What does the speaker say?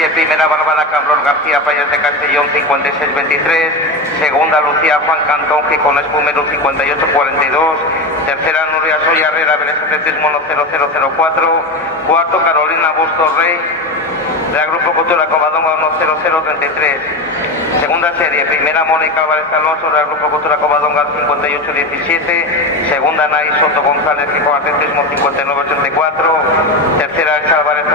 serie, primera Bárbara Cambrón García Payas de Castellón 56-23, segunda Lucía Juan Cantón Gijón Espumero 58-42, tercera Nuria Soya Herrera Vélez Atletismo 0004, cuarto Carolina Bustos Rey del Grupo Cultura Covadonga 10033, segunda serie, primera Mónica Álvarez Alonso del Grupo Cultura Covadonga 58-17, segunda Anaí Soto González Gijón Atletismo 59-84, tercera Elsa Álvarez Alonso